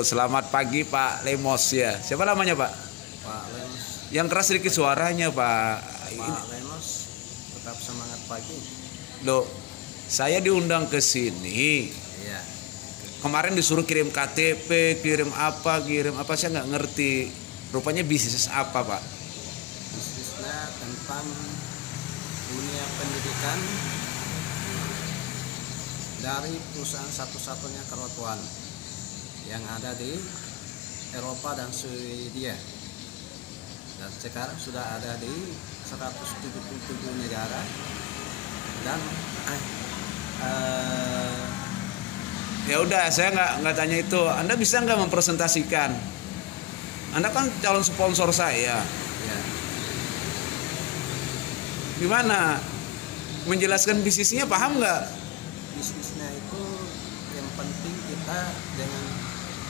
Halo, selamat pagi Pak Lemos ya. Siapa namanya Pak? Pak Lemos. Yang keras sedikit suaranya Pak. Pak Lemos, tetap semangat pagi. Loh, saya diundang ke sini. Iya. Kemarin disuruh kirim KTP, kirim apa, saya nggak ngerti. Rupanya bisnis apa Pak? Bisnisnya tentang dunia pendidikan dari perusahaan satu-satunya kerotuan yang ada di Eropa dan Swedia, dan sekarang sudah ada di 177 negara. Dan Ya udah, saya nggak tanya itu. Anda bisa nggak mempresentasikan? Anda kan calon sponsor saya. ya, Gimana? Menjelaskan bisnisnya paham nggak? bisnisnya itu yang penting kita dengan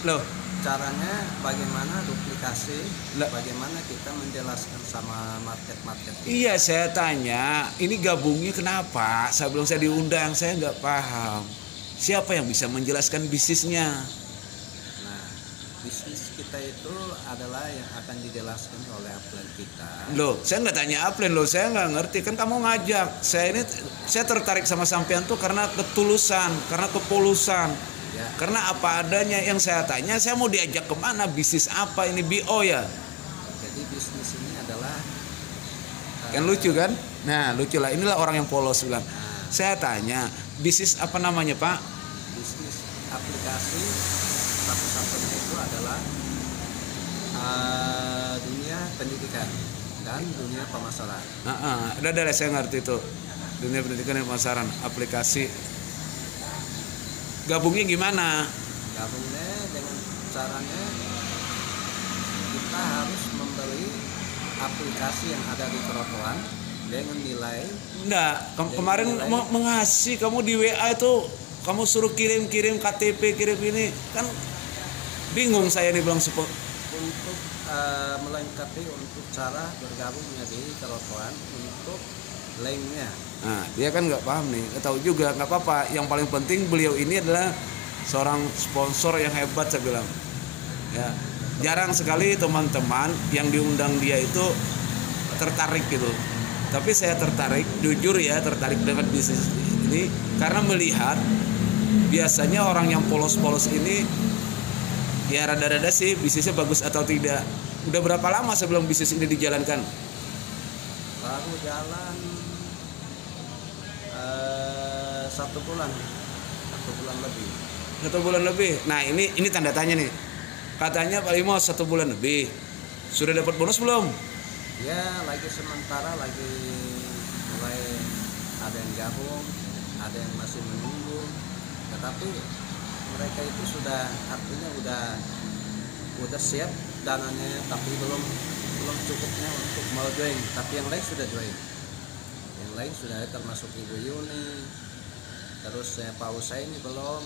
Loh, caranya bagaimana duplikasi, Lah. bagaimana kita menjelaskan sama market-market. iya saya tanya, ini gabungnya kenapa? Saya bilang saya diundang, saya nggak paham. Siapa yang bisa menjelaskan bisnisnya? Nah, bisnis kita itu adalah yang akan dijelaskan oleh upline kita. Loh, saya nggak tanya upline loh, saya nggak ngerti. Kan kamu ngajak, saya tertarik sama sampean tuh karena ketulusan, karena kepulusan. Ya, Karena apa adanya yang saya tanya, saya mau diajak kemana, bisnis apa ini BO ya? jadi bisnis ini adalah Kan lucu kan? Nah lucu lah, inilah orang yang polos bilang. nah, Saya tanya, bisnis apa namanya Pak? bisnis aplikasi satu-satunya itu adalah dunia pendidikan dan dunia pemasaran. Udah saya ngerti itu. Dunia pendidikan dan pemasaran, aplikasi. Gabungnya gimana? Gabungnya dengan caranya kita harus membeli aplikasi yang ada di kerotuan dengan nilai. Enggak, kemarin mengasih kamu di WA itu, kamu suruh kirim KTP, kirim ini, kan bingung saya nih bilang Untuk melengkapi untuk cara bergabungnya di kerotuan, untuk linknya. Nah, dia kan nggak paham nih, nggak tahu juga, nggak apa-apa. Yang paling penting beliau ini adalah seorang sponsor yang hebat, saya bilang. Ya, jarang sekali teman-teman yang diundang dia itu tertarik gitu. Tapi saya tertarik, jujur ya, tertarik dengan bisnis ini karena melihat biasanya orang yang polos-polos ini ya rada-rada sih bisnisnya bagus atau tidak. Udah berapa lama sebelum bisnis ini dijalankan? Baru jalan 1 bulan lebih. 1 bulan lebih. Nah ini tanda tanya nih. Katanya Pak Limo 1 bulan lebih. Sudah dapat bonus belum? Ya, lagi sementara lagi mulai ada yang gabung, ada yang masih menunggu. Tetapi mereka itu sudah, artinya udah siap dananya, tapi belum cukupnya untuk mau join. Tapi yang lain sudah join. Yang lain sudah, termasuk Ibu Yuni. Terus Pak Usai ini belum,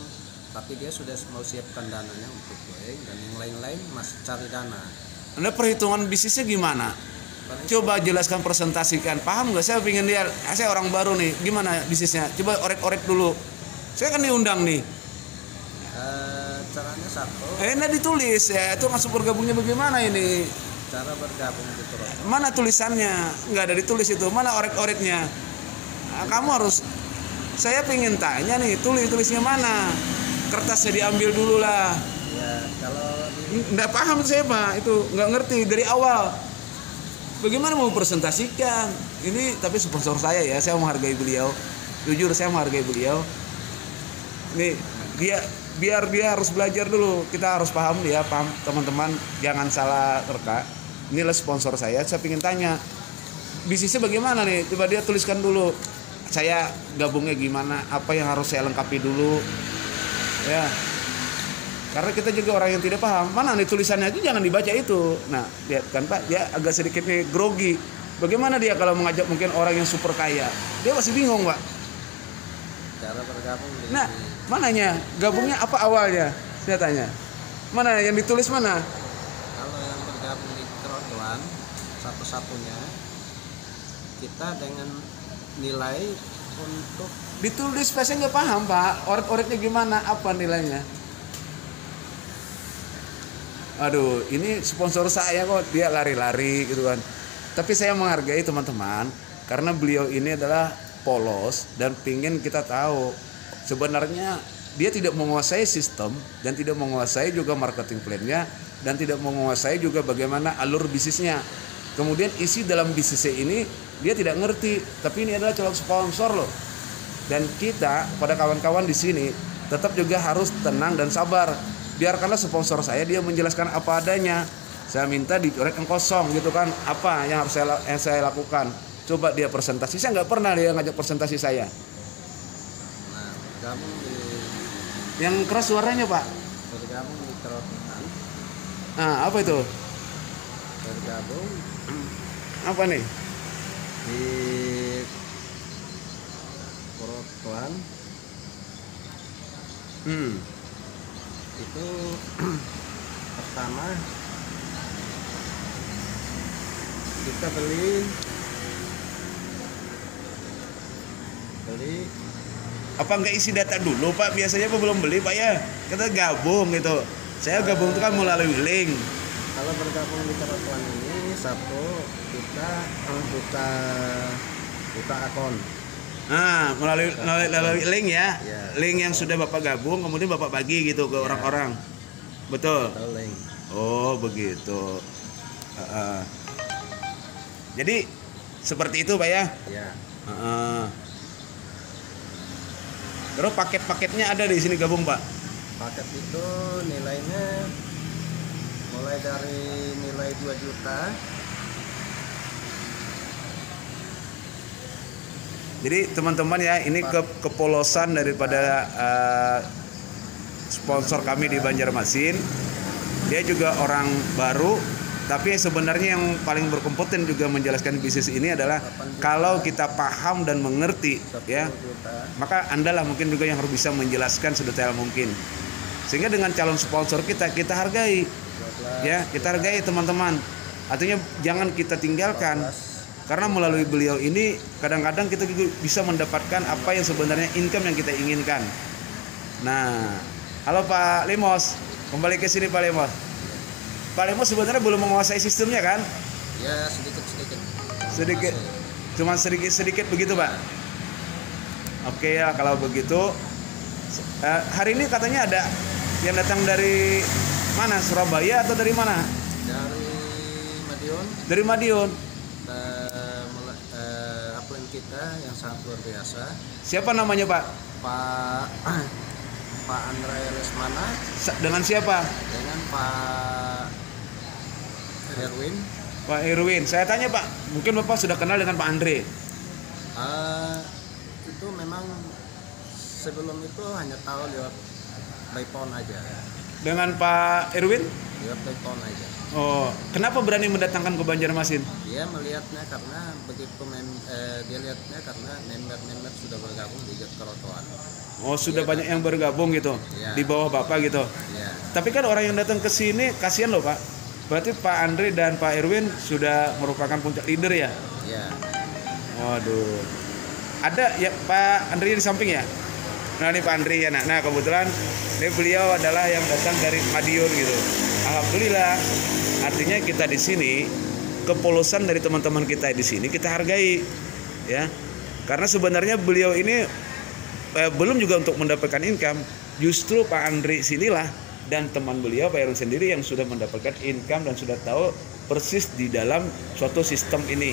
tapi dia sudah mau siapkan dananya untuk join, dan yang lain-lain masih cari dana. Anda perhitungan bisnisnya gimana? Coba jelaskan, presentasikan. Paham nggak? Saya ingin lihat. Saya orang baru nih. Gimana bisnisnya? Coba orek-orek dulu. Saya kan diundang nih. Caranya satu. Ini ditulis ya. Itu masuk bergabungnya bagaimana ini? Cara bergabung di kerotuan. Mana tulisannya? Nggak ada ditulis itu. Mana orek-oreknya? Nah, kamu harus. Saya pengen tanya nih. Tulisnya mana? Kertasnya diambil dulu lah. Ya, kalau Nggak paham saya Pak. Itu nggak ngerti dari awal. Bagaimana mau presentasikan? Ini tapi sponsor saya ya. Saya menghargai beliau. Jujur saya menghargai beliau. Nih biar dia harus belajar dulu. Kita harus paham dia, paham teman-teman. Jangan salah terka. Inilah sponsor saya pengen tanya. Bisnisnya bagaimana nih? Coba dia tuliskan dulu. Saya gabungnya gimana? Apa yang harus saya lengkapi dulu? Ya. Karena kita juga orang yang tidak paham. Mana nih tulisannya aja jangan dibaca itu. Nah, lihat kan Pak, dia agak sedikit nih grogi. Bagaimana dia kalau mengajak mungkin orang yang super kaya? Dia masih bingung, Pak. cara bergabung di Nah, mananya? Gabungnya apa awalnya? Saya tanya. Mana yang ditulis mana? kalau yang bergabung di kerotuan satu-satunya, kita dengan nilai untuk Ditulis, saya nggak paham Pak. Oret-oretnya gimana? Apa nilainya? aduh ini sponsor saya kok dia lari-lari gitu kan. Tapi saya menghargai teman-teman karena beliau ini adalah polos dan pingin kita tahu sebenarnya dia tidak menguasai sistem dan tidak menguasai juga marketing plan-nya dan tidak menguasai juga bagaimana alur bisnisnya. Kemudian isi dalam bisnisnya ini dia tidak ngerti, tapi ini adalah calon sponsor loh. Dan kita pada kawan-kawan di sini tetap juga harus tenang dan sabar. Biarkanlah sponsor saya dia menjelaskan apa adanya. Saya minta dicoret yang kosong gitu kan. Apa yang harus saya lakukan? Coba dia presentasi. Saya nggak pernah dia ngajak presentasi saya. Nah, gabung di Yang keras suaranya Pak. bergabung di kerotoan, Nah apa itu? bergabung Apa nih? di kerotoan itu pertama kita beli Apa nggak isi data dulu Pak? Biasanya Pak belum beli Pak ya. Kita gabung gitu. Saya gabung itu kan melalui link. kalau bergabung di kerotoan ini satu kita buka akun. Nah, melalui link ya. Ya. Link yang sudah Bapak gabung kemudian Bapak bagi gitu ke orang-orang. Betul. Atau link. Oh, begitu. Jadi seperti itu Pak ya. Ya. Terus paket-paketnya ada di sini gabung Pak. Paket itu nilainya mulai dari nilai 2 juta. Jadi teman-teman ya, ini kepolosan daripada sponsor kami di Banjarmasin. Dia juga orang baru, tapi sebenarnya yang paling berkompeten juga menjelaskan bisnis ini adalah kalau kita paham dan mengerti ya, maka Andalah mungkin juga yang harus bisa menjelaskan sedetail mungkin. Sehingga dengan calon sponsor kita hargai. Ya, kita hargai teman-teman. Artinya jangan kita tinggalkan. Karena melalui beliau ini kadang-kadang kita juga bisa mendapatkan apa yang sebenarnya income yang kita inginkan. Nah, halo Pak Limos, kembali ke sini Pak Limos. Pak Limos sebenarnya belum menguasai sistemnya kan? Ya, sedikit-sedikit. Sedikit, cuma sedikit-sedikit begitu Pak. Oke ya, kalau begitu hari ini katanya ada yang datang dari mana? Surabaya atau dari mana? Dari Madiun. Dari Madiun. Upline kita yang sangat luar biasa. Siapa namanya Pak? Pak Andre Lesmana. Dengan siapa? Dengan Pak Erwin. Pak Irwin. Saya tanya Pak, mungkin Bapak sudah kenal dengan Pak Andre? Itu memang sebelum itu hanya tahu lewat by phone aja. Dengan Pak Irwin? Lewat by phone aja. Oh, kenapa berani mendatangkan ke Banjarmasin? Dia melihatnya karena dia lihatnya karena member sudah bergabung di kerotoan. Oh, sudah banyak yang bergabung gitu Ya. di bawah Bapak gitu. Ya. Tapi kan orang yang datang ke sini kasihan loh Pak. Berarti Pak Andre dan Pak Irwin sudah merupakan puncak leader ya? Ya. Waduh. Ada ya Pak Andre di samping ya? Nah ini Pak Andre ya. Nah kebetulan ini beliau adalah yang datang dari Madiun gitu. Alhamdulillah. Artinya kita di sini kepolosan dari teman-teman kita di sini kita hargai ya. Karena sebenarnya beliau ini belum juga untuk mendapatkan income. Justru Pak Andre sinilah dan teman beliau Pak Irwin sendiri yang sudah mendapatkan income dan sudah tahu persis di dalam suatu sistem ini.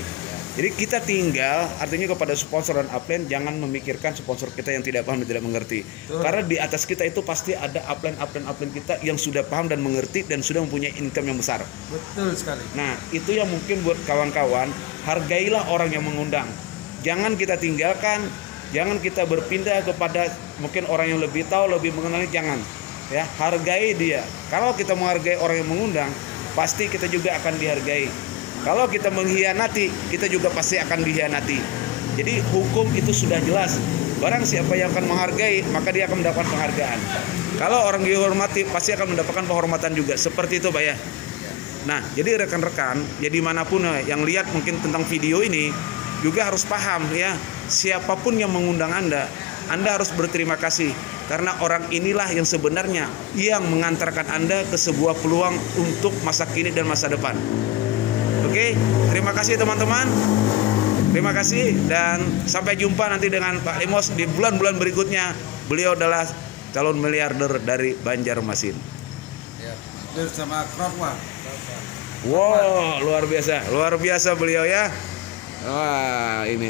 Jadi kita tinggal artinya kepada sponsor dan upline jangan memikirkan sponsor kita yang tidak paham dan tidak mengerti. Karena di atas kita itu pasti ada upline kita yang sudah paham dan mengerti dan sudah mempunyai income yang besar. Betul sekali. Nah, itu yang mungkin buat kawan-kawan, hargailah orang yang mengundang. Jangan kita tinggalkan, jangan kita berpindah kepada mungkin orang yang lebih tahu, lebih mengenali, jangan. Ya, hargai dia. Kalau kita menghargai orang yang mengundang, pasti kita juga akan dihargai. Kalau kita mengkhianati, kita juga pasti akan dikhianati. Jadi hukum itu sudah jelas. Barang siapa yang akan menghargai, maka dia akan mendapatkan penghargaan. Kalau orang dihormati, pasti akan mendapatkan penghormatan juga. Seperti itu Pak ya. Nah, jadi rekan-rekan, ya dimanapun yang lihat mungkin tentang video ini, juga harus paham ya, siapapun yang mengundang Anda Anda harus berterima kasih karena orang inilah yang sebenarnya yang mengantarkan Anda ke sebuah peluang untuk masa kini dan masa depan. Oke, terima kasih teman-teman. Terima kasih dan sampai jumpa nanti dengan Pak Lemos di bulan-bulan berikutnya. Beliau adalah calon miliarder dari Banjarmasin. Ya, bersama Krotwa. Wow, luar biasa beliau ya. Wah, ini.